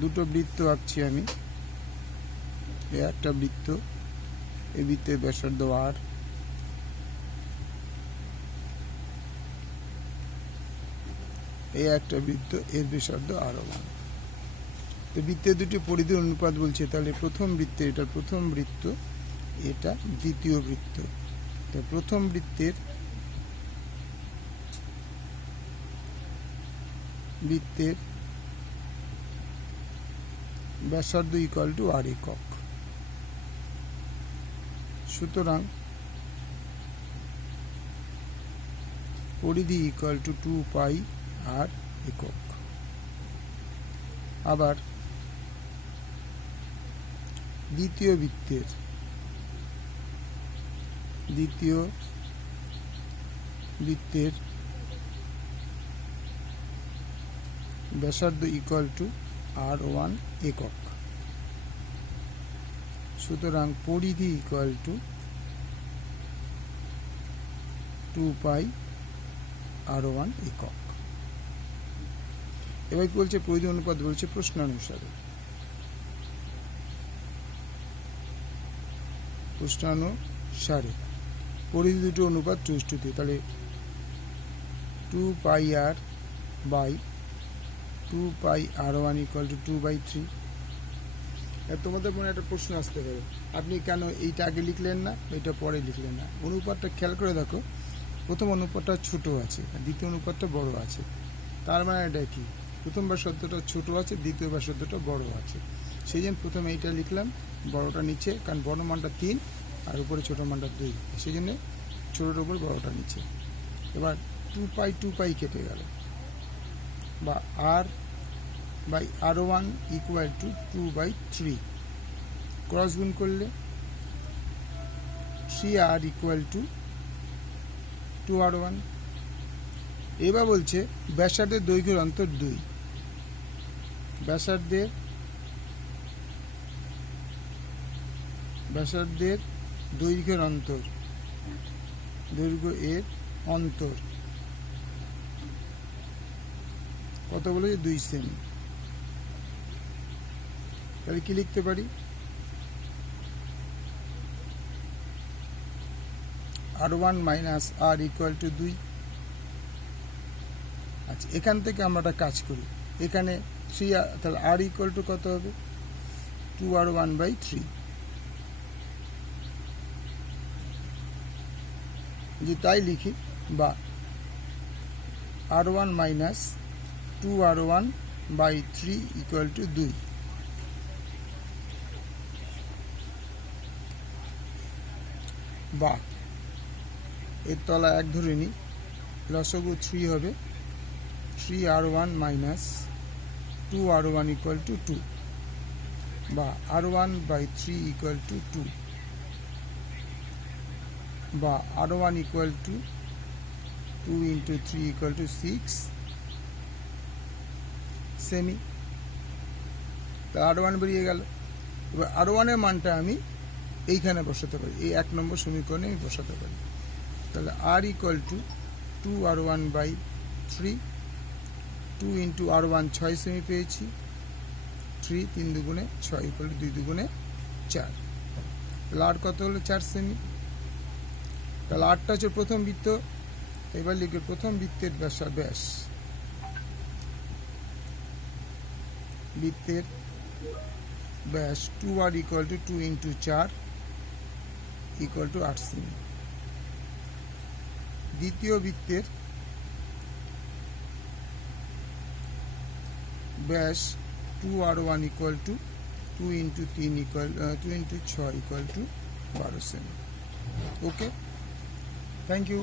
দুটো বৃত্ত আঁকছি আমি। এই একটা বৃত্ত, এই বৃত্তের ব্যাসার্ধ আর, এই একটা বৃত্ত, এর ব্যাসার্ধ R1। তো বৃত্তের দুটি পরিধির অনুপাত বলছে, তাহলে প্রথম বৃত্তে এটা প্রথম বৃত্ত, এটা দ্বিতীয় বৃত্ত। তো প্রথম বৃত্তের ব্যাসার্ধ ইকুয়াল টু আর একক। সুতরাং পরিধি ইকুয়াল টু 2 পাই আর একক। আবার দ্বিতীয় বৃত্তের ব্যাসার্ধ ইকুয়াল টু R1 একক। সুতরাং পরিধি ইকুয়াল টু 2 পাই R1 একক। এবার কি বলছে? পরিধি অনুপাত বলছে প্রশ্নানুসারে। পরিধি দুটো অনুপাত 2:3, তাহলে 2 pi R by 2 pi R1 equal to 2/3। তোমাদের মনে একটা প্রশ্ন আসতে পারে, আপনি কেন এইটা আগে লিখলেন না, এটা পরে লিখলেন না? অনুপাতটা খেয়াল করে দেখো, প্রথম অনুপাতটা ছোট আছে আর দ্বিতীয় অনুপাতটা বড় আছে। তার মানে এটা কি? প্রথম ব্যাসার্ধটা ছোট আছে, দ্বিতীয় ব্যাসার্ধটা বড় আছে। সেই জন্য প্রথমে এইটা লিখলাম, বড়টা নিচে, কারণ বড় মানটা 3 আর উপরে ছোট মানটা 2, সেই জন্য ছোটোর উপর বড়টা নিচে। এবার 2 পাই কেটে গেল, বা R by R1 equal to 2/3। Cross গুণ করলে 3R ইকুয়াল টু 2R1। এবার বলছে ব্যাসার্ধের দৈর্ঘ্যের অন্তর 2। ব্যাসার্ধের দৈর্ঘ্যের অন্তর, দৈর্ঘ্য এর অন্তর কত বলেছে? 2 সেমি। তাহলে কি লিখতে পারি? R1 minus R equal to 2। আচ্ছা, এখান থেকে আমরা একটা কাজ করি, এখানে 3R, তাহলে R ইকুয়াল টু কত হবে? 2R1/3। যে তাই লিখি, বা R1 minus 2R1/3 equal to 2। বা এর তলা 1 ধরে নিই, লসগু 3 হবে, 3R1 minus 2R1 equal to 2, বা R1/3 ইকুয়াল টু 2, বা R1 equal to 2 into 3 equal to 6 semi. তা R1 বেরিয়ে গেল। এবার R1 এর মানটা আমি এইখানে বসাতে পারি, এই 1 নম্বর সমীকরণে আমি বসাতে পারি। তাহলে R equal to 2R1/3, 2 into R1 6 semi পেয়েছি, 3 3 দুগুণে 6 ইকুয়াল টু 2 দুগুণে 4। তাহলে আর কত হলো? 4 সেমি। তাহলে আরটা হচ্ছে প্রথম বৃত্ত। এবার লিখবে প্রথম বৃত্তের ব্যাস 2R equal to 2 into 4 equal to 8 সেমি। দ্বিতীয় বৃত্তের ব্যাস 2R1 equal to 2 into 3 equal 2 into 6 equal to 12 সেমি। Okay, thank you.